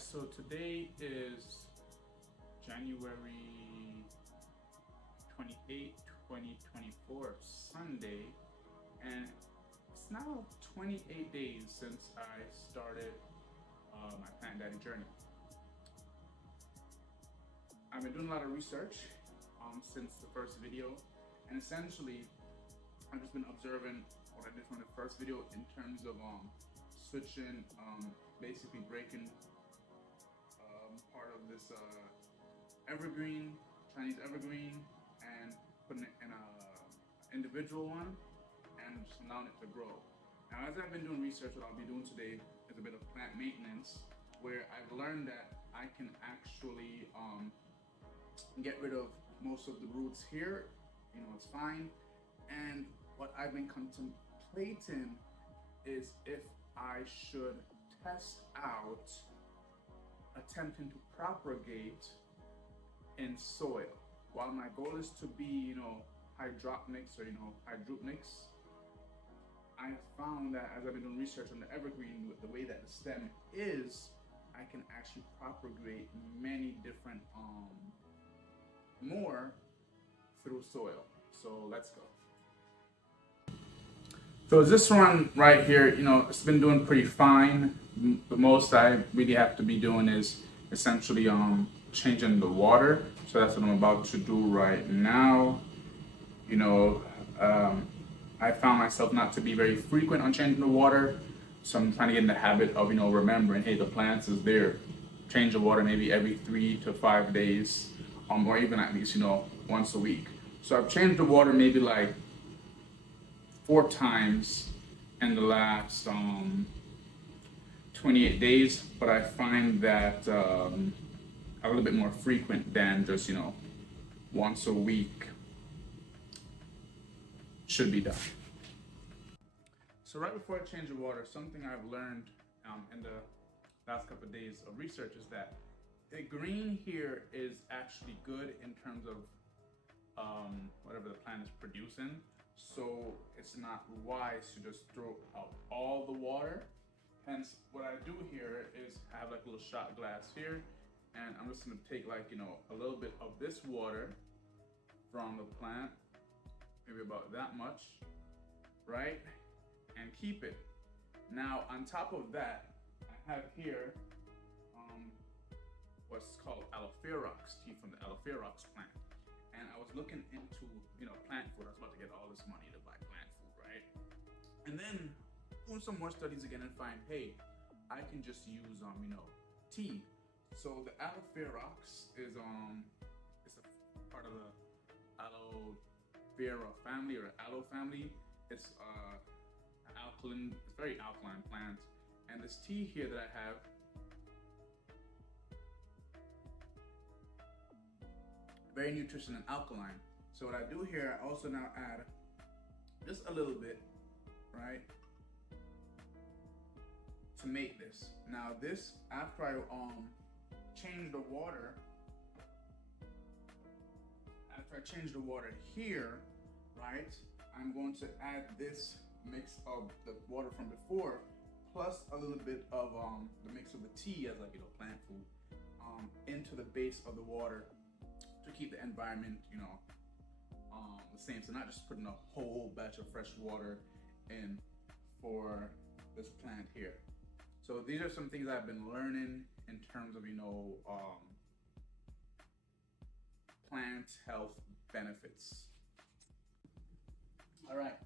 So today is January 28th, 2024, Sunday, and it's now 28 days since I started my plant daddy journey. I've been doing a lot of research since the first video, and essentially I've just been observing what I did from the first video in terms of switching, basically breaking part of this evergreen, Chinese evergreen, and putting it in a individual one and just allowing it to grow. Now, as I've been doing research, what I'll be doing today is a bit of plant maintenance, where I've learned that I can actually get rid of most of the roots here. You know, it's fine. And what I've been contemplating is if I should test out attempting to propagate in soil. While my goal is to be, hydroponics or, hydroponics, I have found that as I've been doing research on the evergreen, the way that the stem is, I can actually propagate many different, more through soil. So let's go. So this one right here, it's been doing pretty fine. The most I really have to be doing is essentially changing the water. So that's what I'm about to do right now. I found myself not to be very frequent on changing the water. So I'm trying to get in the habit of, remembering, hey, the plants is there. Change the water maybe every 3 to 5 days, or even at least, once a week. So I've changed the water maybe like 4 times in the last 28 days, but I find that a little bit more frequent than just, once a week should be done. So right before I change the water, something I've learned in the last couple of days of research is that the green here is actually good in terms of whatever the plant is producing. So it's not wise to just throw out all the water. Hence, what I do here is I have like a little shot glass here, and I'm just gonna take like, a little bit of this water from the plant, maybe about that much, right? And keep it. Now, on top of that, I have here what's called Allopherax tea from the Allopherax plant. And I was looking into, plant food. I was about to get all this money to buy plant food, right? And then doing some more studies again and find, hey, I can just use, tea. So the Allopherax is it's a part of the aloe vera family or aloe family. It's an alkaline, it's very alkaline plant. And this tea here that I have, very nutritious and alkaline. So what I do here, I also now add just a little bit, right, to make this. Now this, after I change the water, here, right, I'm going to add this mix of the water from before, plus a little bit of the mix of the tea as like, plant food, into the base of the water to keep the environment, the same. So not just putting a whole batch of fresh water in for this plant here. So these are some things I've been learning in terms of, plant health benefits. All right.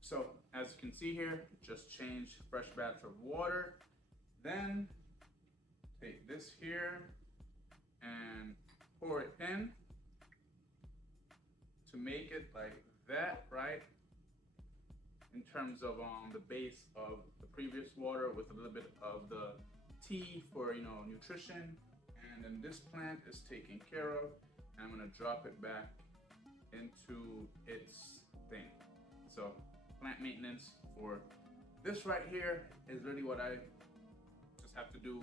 So as you can see here, just change fresh batch of water. Then take this here and pour it in to make it like that, right? In terms of the base of the previous water with a little bit of the tea for, nutrition. And then this plant is taken care of. And I'm gonna drop it back into its thing. So plant maintenance for this right here is really what I just have to do,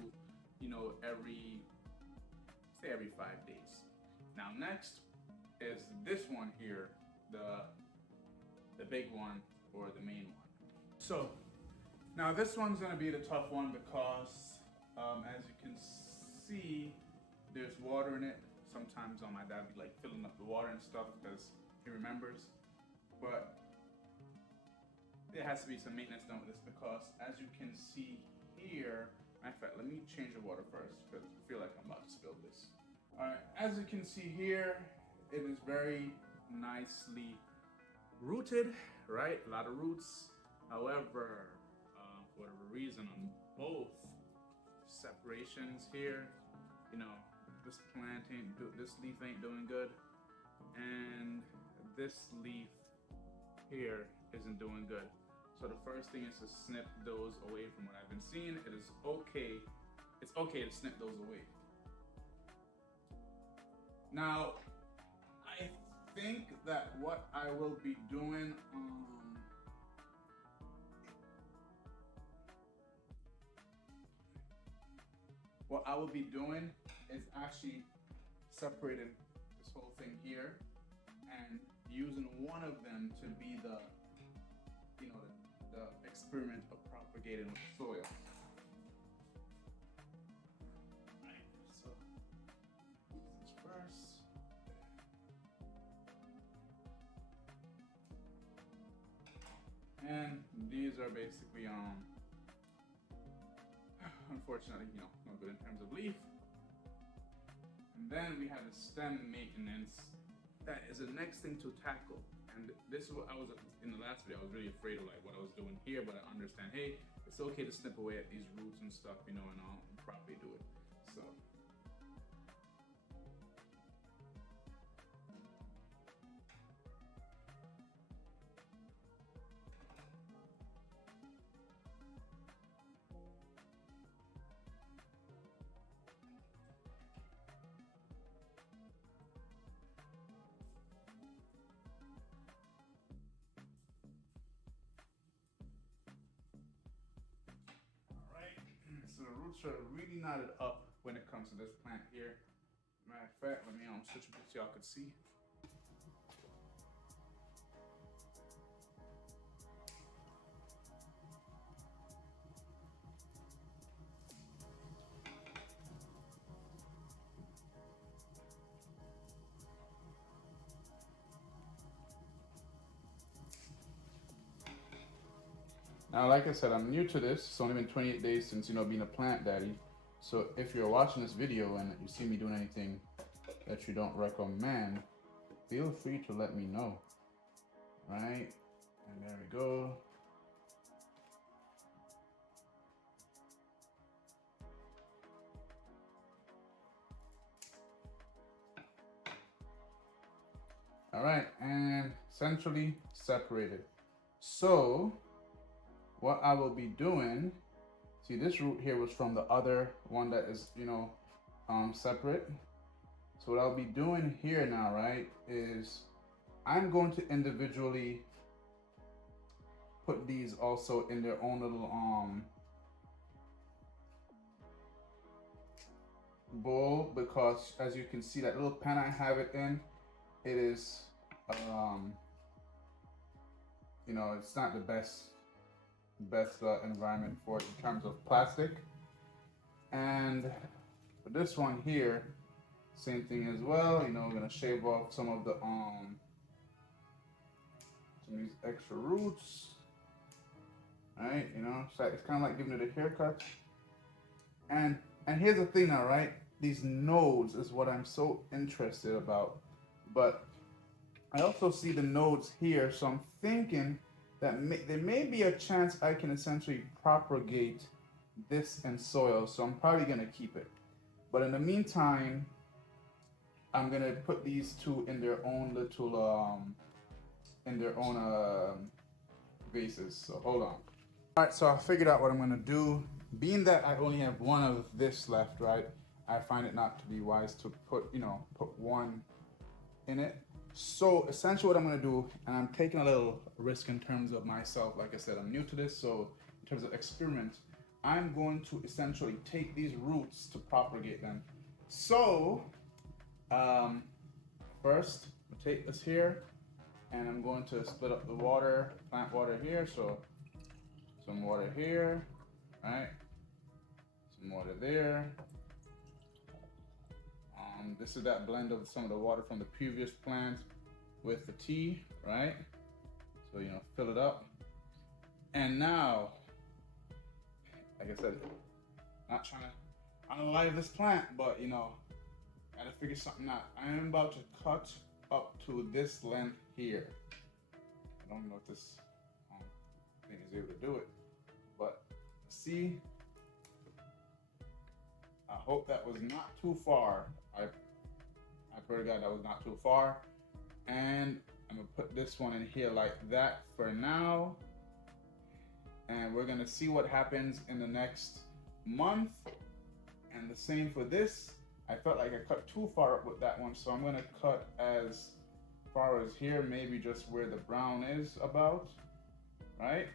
every 5 days. Now next is this one here, the big one or the main one. So now this one's gonna be the tough one because As you can see, there's water in it. Sometimes my dad be like filling up the water and stuff because he remembers. But there has to be some maintenance done with this because as you can see here, in fact, let me change the water first because I feel like I'm about to spill this. Alright, as you can see here, it is very nicely rooted, right? A lot of roots. However, for whatever reason, on both separations here, this plant ain't this leaf ain't doing good, and this leaf here isn't doing good. So the first thing is to snip those away. From what I've been seeing, it is okay. It's okay to snip those away. Now, I think that what I will be doing, is actually separating this whole thing here and using one of them to be the experiment of propagating with soil. Right, so use this first. And these are basically unfortunately, no good in terms of leaf. And then we have the stem maintenance. That is the next thing to tackle. And this is what I was in the last video. I was really afraid of like what I was doing here, but I understand. Hey, it's okay to snip away at these roots and stuff, and I'll probably do it. So. So the roots are really knotted up when it comes to this plant here. Matter of fact, let me switch it so y'all could see. Now, like I said, I'm new to this. It's only been 28 days since, being a plant daddy. So if you're watching this video and you see me doing anything that you don't recommend, feel free to let me know. Right? And there we go. All right, and centrally separated. So what I will be doing, see this root here was from the other one that is, separate. So what I'll be doing here now, right, is I'm going to individually put these also in their own little bowl, because as you can see, that little pan I have it in, it is, it's not the best environment for it in terms of plastic. And for this one here, same thing as well. We're gonna shave off some of these extra roots. Right, so it's kind of like giving it a haircut. And here's the thing now, right? These nodes is what I'm so interested about. But I also see the nodes here, so I'm thinking that there may be a chance I can essentially propagate this in soil, so I'm probably gonna keep it. But in the meantime, I'm gonna put these two in their own little vases. So hold on. All right, so I figured out what I'm gonna do. Being that I only have one of this left, right? I find it not to be wise to put one in it. So essentially what I'm gonna do, and I'm taking a little risk in terms of myself, like I said, I'm new to this, so in terms of experiment, I'm going to essentially take these roots to propagate them. So, first, I'll take this here, and I'm going to split up the water, plant water here, so some water here, right? Some water it there. This is that blend of some of the water from the previous plant with the tea, right? So, you know, fill it up. And now, like I said, not trying to unalive this plant, but you know, gotta figure something out. I am about to cut up to this length here. I don't know if this thing is able to do it, but see, I hope that was not too far. I pray to God that was not too far. And I'm gonna put this one in here like that for now. And we're gonna see what happens in the next month. And the same for this. I felt like I cut too far up with that one, so I'm gonna cut as far as here, maybe just where the brown is about, right?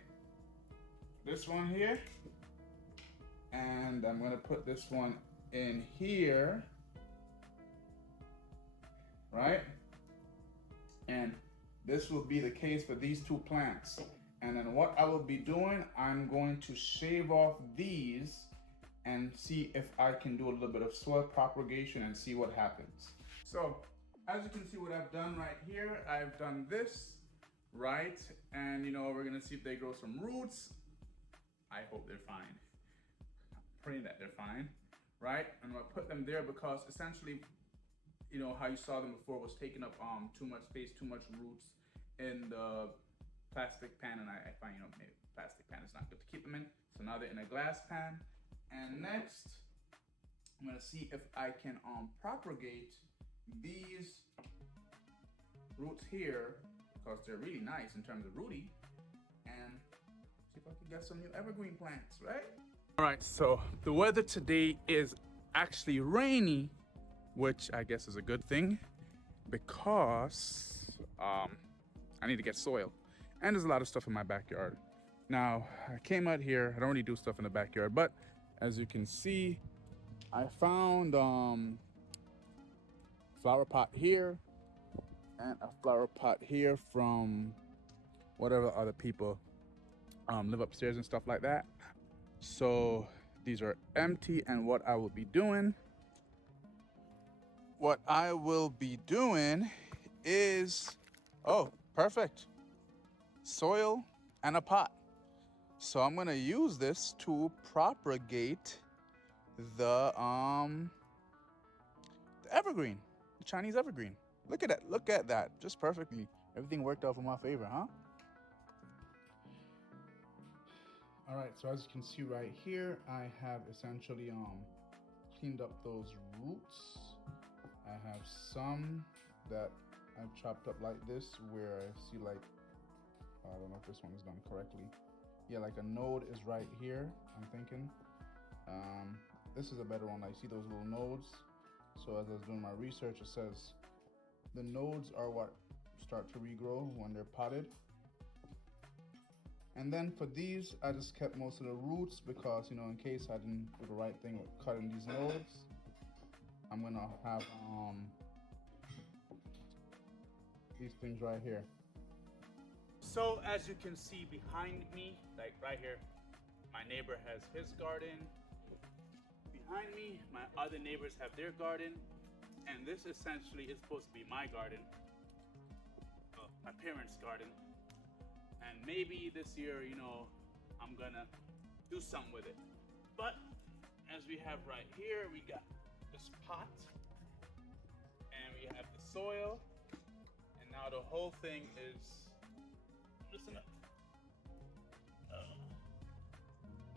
This one here. And I'm gonna put this one in here, right? And this will be the case for these two plants. And then what I will be doing, I'm going to shave off these and see if I can do a little bit of soil propagation and see what happens. So, as you can see what I've done right here, I've done this, right? And you know, we're gonna see if they grow some roots. I hope they're fine. I'm praying that they're fine, right? I'm gonna put them there because essentially, you know, how you saw them before was taking up too much space, too much roots in the plastic pan, and I find, you know, maybe plastic pan is not good to keep them in. So now they're in a glass pan. And next, I'm gonna see if I can propagate these roots here because they're really nice in terms of rooty, and see if I can get some new evergreen plants, right? All right, so the weather today is actually rainy, which I guess is a good thing because I need to get soil, and there's a lot of stuff in my backyard. Now, I came out here, I don't really do stuff in the backyard, but as you can see, I found flower pot here and a flower pot here from whatever other people live upstairs and stuff like that. So these are empty, and what I will be doing is, oh, perfect, soil and a pot. So I'm gonna use this to propagate the evergreen, the Chinese evergreen. Look at that, look at that, just perfectly. Everything worked out for my favor, huh? All right, so as you can see right here, I have essentially cleaned up those roots. I have some that I've chopped up like this, where I see like, I don't know if this one is done correctly. Yeah, like a node is right here, I'm thinking. This is a better one. I see those little nodes. So as I was doing my research, it says the nodes are what start to regrow when they're potted. And then for these, I just kept most of the roots because, you know, in case I didn't do the right thing with cutting these nodes, I'm gonna have these things right here. So as you can see behind me, like right here, my neighbor has his garden. Behind me, my other neighbors have their garden. And this essentially is supposed to be my garden, my parents' garden. And maybe this year, you know, I'm gonna do something with it. But as we have right here, we got this pot, and we have the soil, and now the whole thing is, listen up.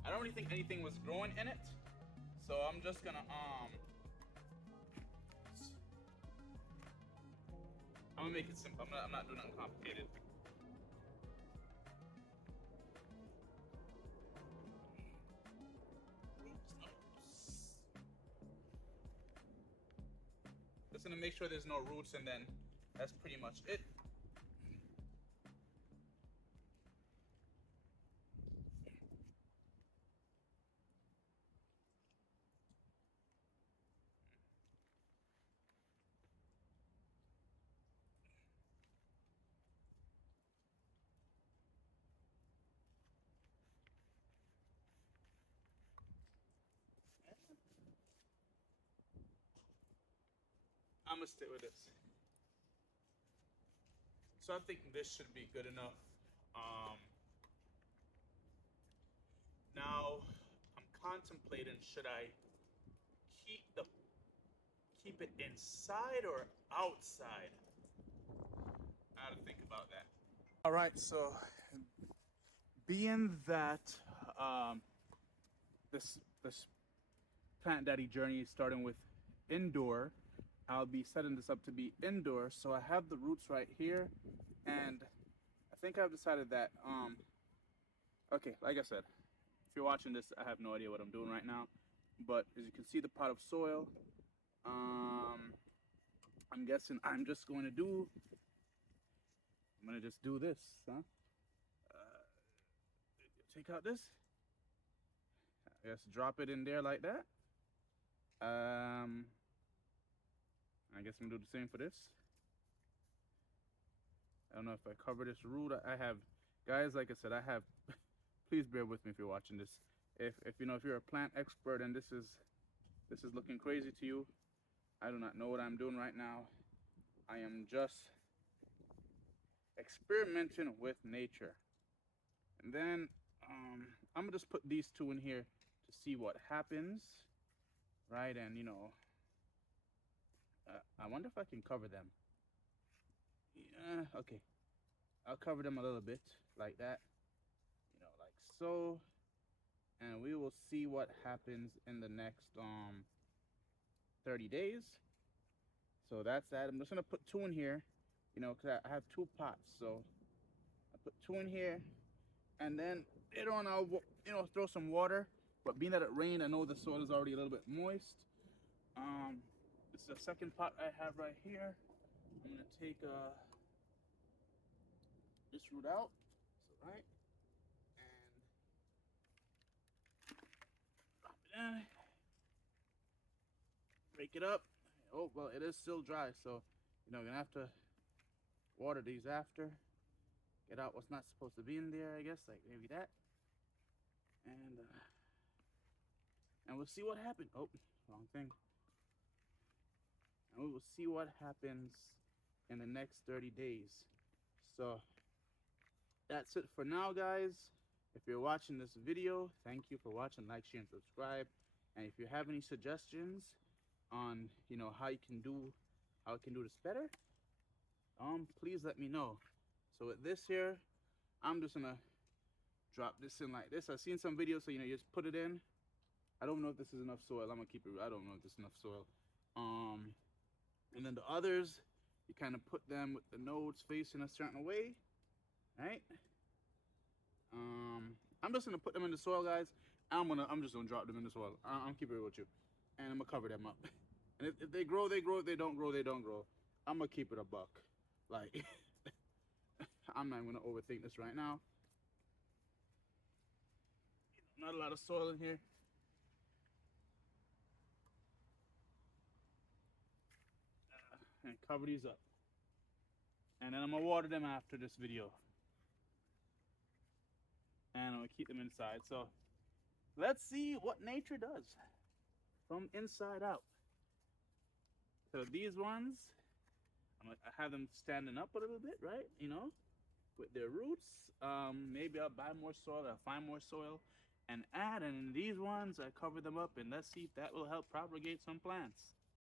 I don't really think anything was growing in it, so I'm just gonna I'm gonna make it simple. I'm not doing nothing complicated. Just gonna make sure there's no roots, and then that's pretty much it. I'm gonna stick with this. So I think this should be good enough. Now I'm contemplating, should I keep the keep it inside or outside? I gotta think about that. All right, so being that this Plant Daddy journey is starting with indoor, I'll be setting this up to be indoor. So I have the roots right here, and I think I've decided that okay, like I said, if you're watching this, I have no idea what I'm doing right now, but as you can see, the pot of soil, I'm guessing I'm just going to do, I'm gonna just do this, huh? Take out this, I guess drop it in there like that. I guess I'm gonna do the same for this. I don't know if I cover this root. I have, guys, like I said, I have, please bear with me if you're watching this. If you know, if you're a plant expert and this is looking crazy to you, I do not know what I'm doing right now. I am just experimenting with nature. And then I'm gonna just put these two in here to see what happens, right? And you know, I wonder if I can cover them. Yeah, okay. I'll cover them a little bit like that, you know, like so. And we will see what happens in the next 30 days. So that's that. I'm just gonna put two in here, you know, because I have two pots. So I put two in here, and then later on I'll, you know, throw some water. But being that it rained, I know the soil is already a little bit moist. This is the second pot I have right here. I'm gonna take this root out, so right, and drop it in. Break it up. Oh, well, it is still dry, so you know, I'm gonna have to water these after. Get out what's not supposed to be in there, I guess, like maybe that. And we'll see what happens. Oh, wrong thing. And we will see what happens in the next 30 days. So that's it for now, guys. If you're watching this video, thank you for watching. Like, share, and subscribe. And if you have any suggestions on, you know, how I can do this better, please let me know. So with this here, I'm just gonna drop this in like this. I've seen some videos, so you know, you just put it in. I don't know if this is enough soil. I'm gonna keep it. I don't know if this is enough soil. And then the others, you kind of put them with the nodes facing a certain way, right? I'm just gonna put them in the soil, guys. I'm just gonna drop them in the soil. I'm keeping it with you, and I'm gonna cover them up. And if they grow, they grow. If they don't grow, they don't grow. I'm gonna keep it a buck. Like, I'm not gonna overthink this right now. Not a lot of soil in here. And cover these up. And then I'm gonna water them after this video. And I'm gonna keep them inside. So let's see what nature does from inside out. So these ones, I have them standing up a little bit, right? You know, with their roots. Maybe I'll buy more soil, I'll find more soil and add. And these ones, I cover them up, and let's see if that will help propagate some plants.